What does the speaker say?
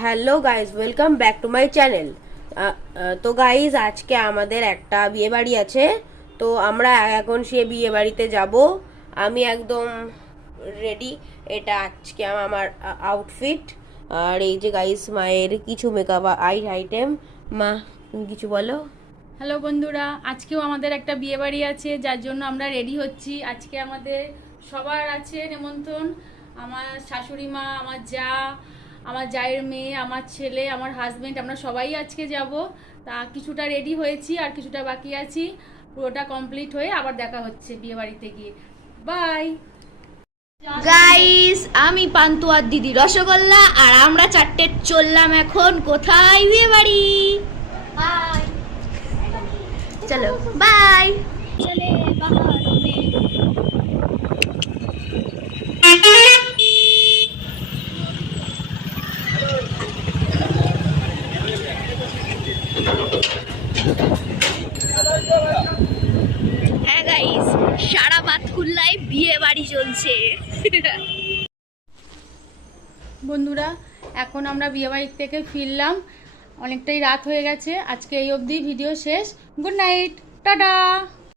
Hello guys, welcome back to my channel. তো guys, আজকে আমাদের একটা বিয়ে বাড়ি আছে। তো আমরা এখন সে বিয়ে বাড়িতে যাব। আমি একদম রেডি। এটা আজকে আমার আউটফিট। আর এই যে গাইজ মায়ের কিছু মেকআপ আইটেম। মা, তুমি কিছু বলো। হ্যালো বন্ধুরা, আজকেও আমাদের একটা বিয়ে বাড়ি আছে, যার জন্য আমরা রেডি হচ্ছি। আজকে আমাদের সবার আছে নেমন্তন্ন। আমার শাশুড়ি মা, আমার যা, আমার জায়ের মেয়ে, আমার ছেলে, আমার হাজবেন্ড, আমরা সবাই আজকে যাব। তা কিছুটা রেডি হয়েছি আর কিছুটা বাকি আছি। পুরোটা কমপ্লিট হয়ে আবার দেখা হচ্ছে বিয়ে বাড়িতে গিয়ে। বাই গাইস, আমি পান্তুয়ার দিদি রসগোল্লা, আর আমরা চারটে চললাম এখন কোথায়? বিয়ে বাড়ি। বাই, চলো বাই। চলে হ্যাঁ গাইস, সারা বাতকুল্লায় বিয়ে বাড়ি চলছে। বন্ধুরা, এখন আমরা বিয়ে বাড়ি থেকে ফিরলাম। অনেকটাই রাত হয়ে গেছে। আজকে এই অবধি ভিডিও শেষ। Good night, tata.